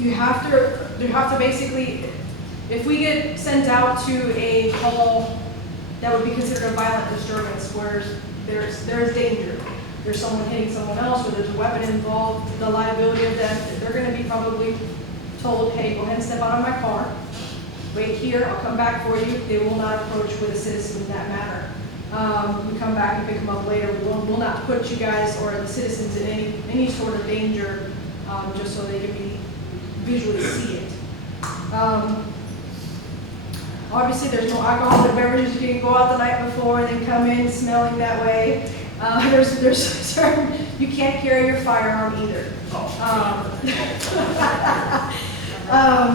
You have to basically, if we get sent out to a call that would be considered a violent disturbance where there's danger, there's someone hitting someone else, or there's a weapon involved, the liability of that, they're going to be probably told, hey, go ahead and step out of my car, wait here, I'll come back for you. They will not approach with a citizen in that manner. We come back and pick them up later. We'll not put you guys or the citizens in any sort of danger, just so they can visually see it. Obviously, there's no alcoholic beverages. You can go out the night before and then come in smelling that way. There's certain, you can't carry your firearm either.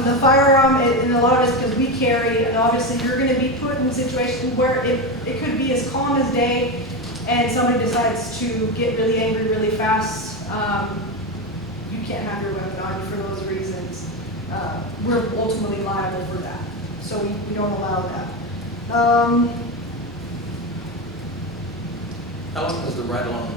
The firearm, and a lot of it's because we carry, and obviously you're going to be put in situations where it could be as calm as day, and somebody decides to get really angry really fast. You can't have your weapon on you for those reasons. We're ultimately liable for that, so we don't allow that. How long is the ride along?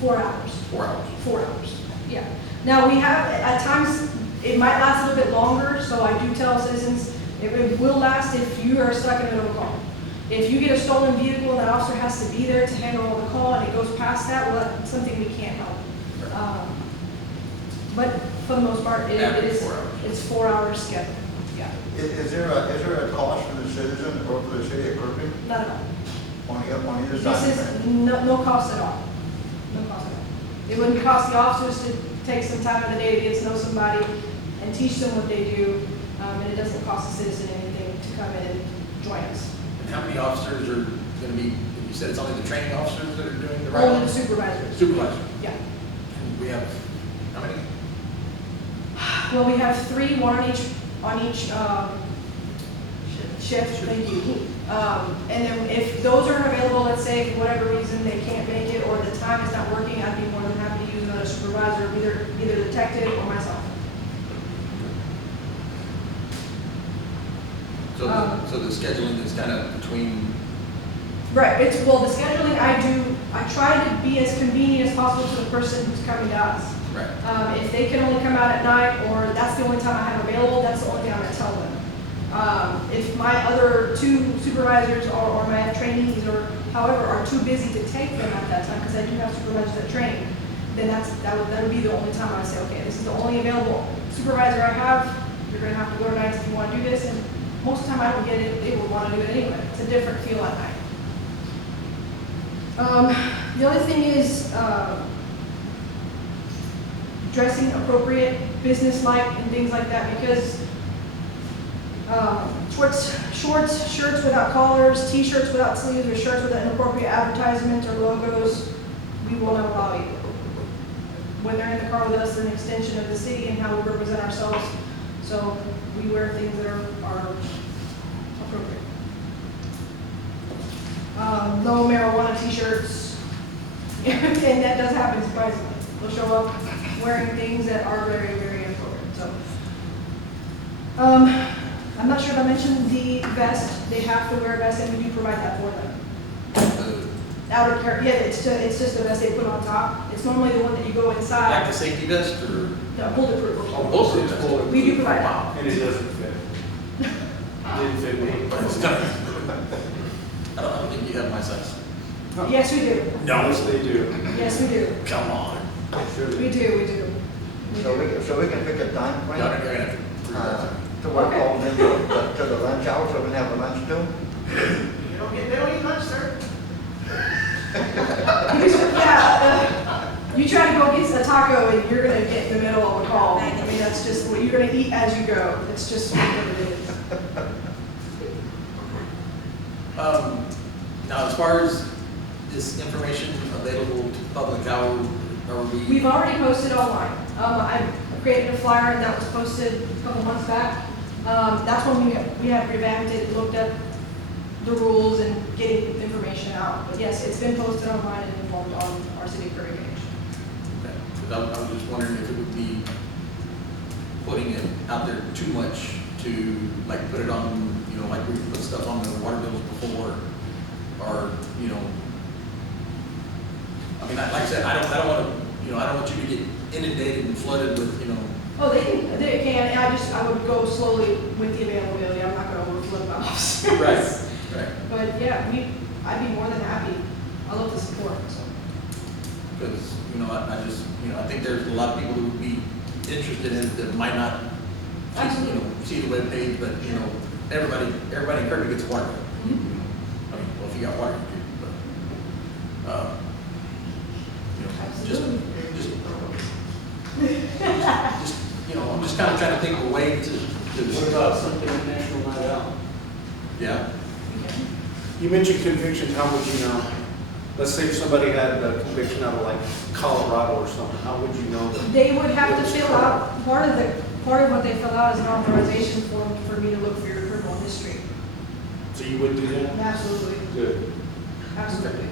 4 hours. 4 hours. 4 hours, yeah. Now we have, at times, it might last a little bit longer, so I do tell citizens, it will last if you are stuck in the middle of a call. If you get a stolen vehicle and that officer has to be there to handle all the call and it goes past that, well, that's something we can't help. But for the most part, it's 4 hours scheduled, yeah. Is there a cost for the citizen or for the city of Kirby? Not at all. On either side? This is no cost at all. No cost at all. It wouldn't cost the officers to take some time of the day to get to know somebody and teach them what they do, and it doesn't cost the citizen anything to come in and join us. And how many officers are going to be, you said it's only the training officers that are doing the ride? Only the supervisors. Supervisors. Yeah. And we have, how many? Well, we have 3, one on each shift. Thank you. And then if those aren't available, let's say for whatever reason they can't make it or the time is not working, I'd be more than happy to use another supervisor, either the detective or myself. So the scheduling is kind of between. Right. Well, the scheduling I try to be as convenient as possible to the person who's coming to us. Right. If they can only come out at night or that's the only time I have available, that's the only thing I'm going to tell them. If my other 2 supervisors or my trainees or however are too busy to take them at that time, because I do have supervisors that train, then that would be the only time I say, okay, this is the only available supervisor I have. You're going to have to go nights if you want to do this. And most of the time I don't get it. They would want to do it anyway. It's a different feel at night. The other thing is dressing appropriate, business-like, and things like that, because shorts, shirts without collars, t-shirts without sleeves, or shirts with inappropriate advertisements or logos, we will not allow you. When they're in the car with us, they're an extension of the city and how we represent ourselves. So we wear things that are appropriate. No marijuana t-shirts, and that does happen surprisingly. They'll show up wearing things that are very, very inappropriate. So, I'm not sure if I mentioned the vest. They have to wear a vest, and we do provide that for them. Outer care, yeah, it's just a vest they put on top. It's normally the one that you go inside. Like the safety vest or? No, bulletproof. Oh, bulletproof vest. We do provide that. Wow. And it doesn't fit. Didn't fit me. I don't think you have my size. Yes, we do. No. Yes, they do. Yes, we do. Come on. Sure. We do. So we can pick a time Y'all frame are gonna have to work all into the lunch hour so we can have a lunch too? They don't eat lunch, sir. Yeah, you try to go get a taco and you're going to get in the middle of a call. I mean, that's just what you're going to eat as you go. It's just what it is. Now, as far as this information available to the public, how are we? We've already posted online. I created a flyer and that was posted a couple months back. That's when we have revamped it, looked at the rules and getting information out. But yes, it's been posted online and informed on our City of Kirby page. Okay. 'Cause I was just wondering if it would be putting it out there too much to like put it on, like we put stuff on the water bills before, or I mean, like I said, I don't want to, I don't want you to get inundated and flooded with, Oh, they can, and I would go slowly with the availability, I'm not gonna overflow my officers. Right. But yeah, I'd be more than happy, I love the support, so. Because, I just, I think there's a lot of people who would be interested in it that might not, see the webpage, but, everybody in Kirby gets water. I mean, well, if you got water, you do, but, just, I'm just kind of trying to think of a way to. What about something on National Night Out? Yeah, You mentioned convictions, how would you know? Let's say if somebody had a conviction out of like Colorado or something, how would you know that? They would have to fill out, part of what they fill out is an authorization form for me to look for your criminal history. So you would do that? Absolutely, Good. absolutely.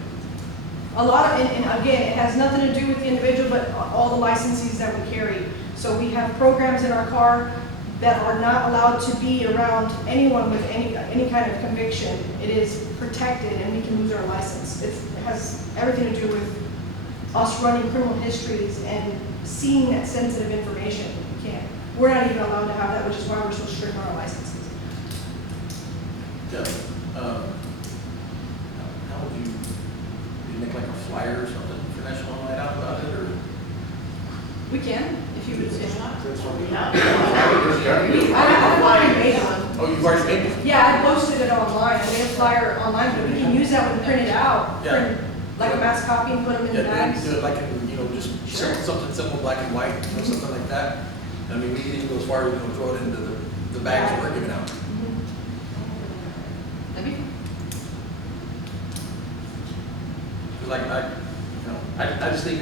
A lot of, and again, it has nothing to do with the individual, but all the licensees that we carry. So we have programs in our car that are not allowed to be around anyone with any kind of conviction. It is protected and we can lose our license. It has everything to do with us running criminal histories and seeing that sensitive information. We can't. We're not even allowed to have that, which is why we're so strict on our licenses. yeah. How would you make like a flyer or something for National Night Out about it, or? We can, if you would. That's what we I have already made one. Oh, you've already made it? Yeah, I posted it online. I made a flyer online, but we can use that when printed out. Yeah. Print like a mass copy and put them in the Yeah, bags. do it like in, just Sure. something simple, black and white, something like that. I mean, we can even go as far as, throw it into the bags that we're giving out. Mhm. That'd be. Cause like, I just think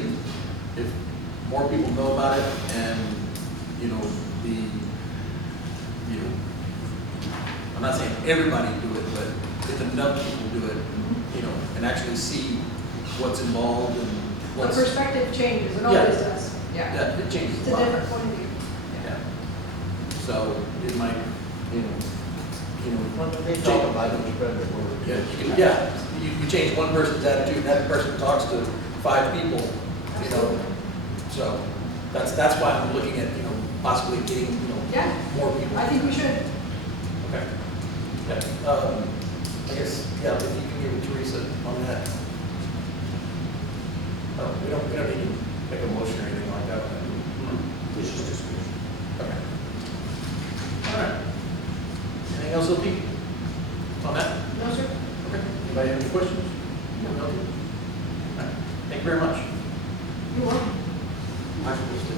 if more people know about it and, I'm not saying everybody do it, but if enough people do it, and actually see what's involved and The what's. perspective changes, it Yeah. always does. Yeah. Yeah, it changes It's a a lot. different point of view. Yeah. So it might, When they talk about it, spread the word. yeah, you change one person's attitude, that person talks to 5 people, so that's why I'm looking at, possibly getting, Yeah, more people. I think we should. Okay. Yeah, I guess, if you can give it to Teresa on that. We don't need to make a motion or anything like that. This is discussion. Okay. All right. Anything else, LP? On that? No, sir? Okay. Anybody have any questions? No. All right. Thank you very much. You're welcome. I'm supposed to do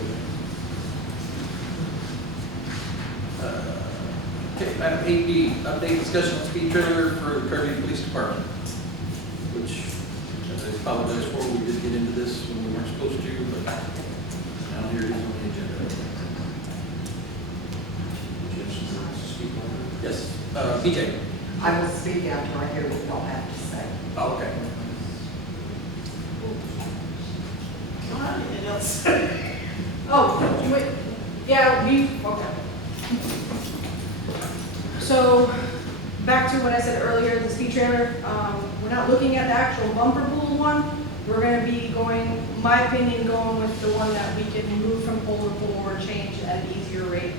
Okay, item 8B, update discussion on speed trailer for the Kirby Police Department, which, as I apologize for, we did get into this when we weren't supposed to, but now here it is on the agenda. Yes, BJ. I will speak after I hear what y'all have to say. Oh, okay. Oh, wait, yeah, okay. So, back to what I said earlier, the speed trailer, we're not looking at the actual bumper pool one. We're gonna be going, my opinion, going with the one that we can move from pole to pole or change at an easier rate.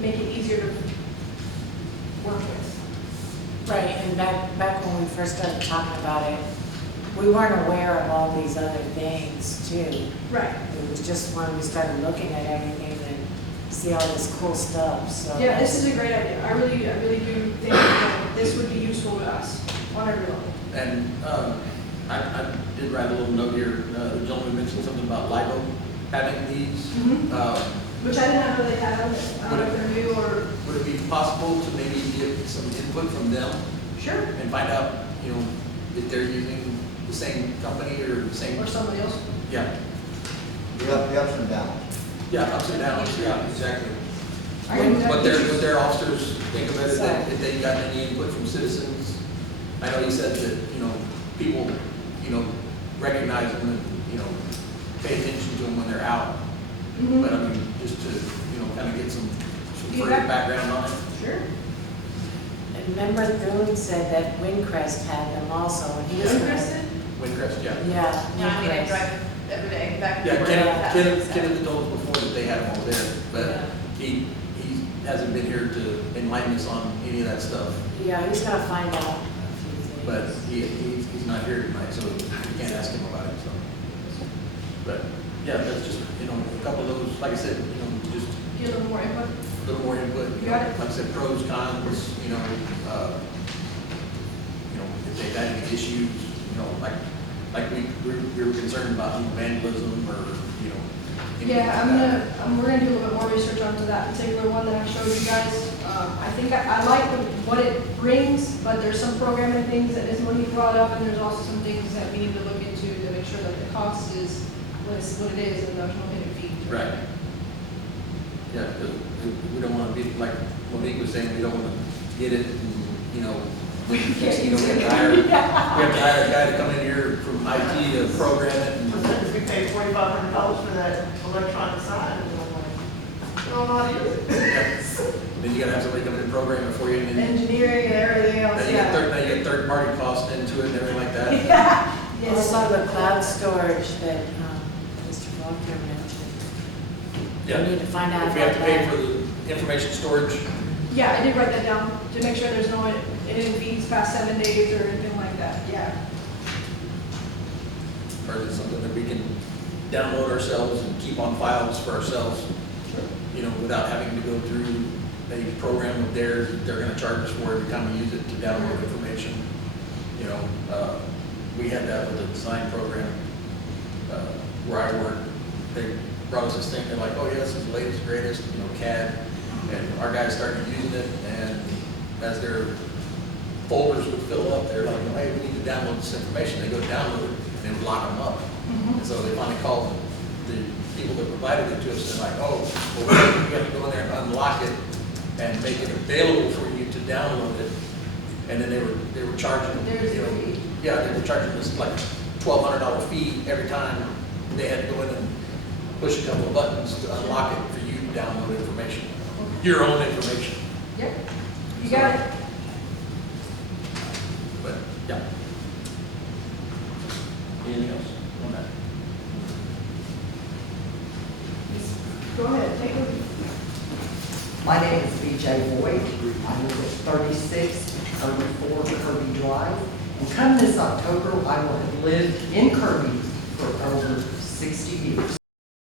Make it easier to work with. Right, and back when we first started talking about it, we weren't aware of all these other things too. Right. It was just when we started looking at everything and see all this cool stuff, so. Yeah, this is a great idea. I really do think that this would be useful to us on every level. And I did write a little note here. The gentleman mentioned something about LIBO having these. Mhm. Which I didn't know they had on it. I don't know if they're new or. Would it be possible to maybe get some input from them Sure. and find out, if they're using the same company or the same? Or somebody else. Yeah, The ups and downs. yeah, ups and downs, yeah, exactly. I can do that. What their officers think of it, if they got any input from citizens. I know he said that, people, recognize them and, pay attention to them when they're out. Mhm. But I mean, just to, kind of get some further Feedback. background on it. Sure. And remember Thune said that Windcrest had them also, and he was. Interested? Windcrest, yeah. Yeah. Yeah, I mean, I Windcrest. drive every day, back and Yeah, forth. Ken had told us before that they had him over there, but he hasn't been here to enlighten us on any of that stuff. Yeah, he's gotta find out a few things. But he's not here tonight, so we can't ask him about it, so. But, yeah, that's just, a couple of those, like I said, just Get a little more input. a little more input. Got it. Like I said, pros, cons, if they've had any issues, like we were concerned about vandalism or, anything Yeah, like we're gonna do a little bit more research onto that particular one that I showed you guys. I think I like what it brings, but there's some programming things that Ms. Monique brought up, and there's also some things that we need to look into to make sure that the cost is what it is, and there's no hidden fee. Right. Yeah, because we don't want to be, like Monique was saying, we don't want to get it, and, we have to hire a guy to come in here from IT to program it. And, We paid $4,500 for that electronic sign, and I'm like, I don't know how to use it. then you got to have somebody come in and program it for you, and then Engineering and everything else, then you get third-party cost into it and everything like that. Yeah. Yes. Also, the cloud storage that Mr. Faulkner mentioned. Yeah. We need to find out If we have about to pay that. for the information storage, Yeah, I did write that down to make sure there's no hidden fees past 7 days or anything like that, yeah. or is it something that we can download ourselves and keep on files for ourselves, without having to go through a program of theirs that they're gonna charge us for every time we use it to download information. We had that with the design program, where I work. They brought us this thing, they're like, oh yeah, this is the latest, greatest, CAD. And our guys started using it, and as their folders would fill up, they're like, hey, we need to download this information. They go download it, and they would lock them up. And so they finally called the people that provided it to us, and they're like, oh, well, we have to go in there and unlock it and make it available for you to download it. And then they were charging, There's the fee. yeah, they were charging us like $1,200 fee every time they had to go in and push a couple of buttons to unlock it for you to download information, your own information. Yep, you got it. But, yeah. Anything else on that? Go ahead, take it. My name is B.J. Boyd. I live at 3634 Kirby Drive. And come this October, I will have lived in Kirby for over 60 years.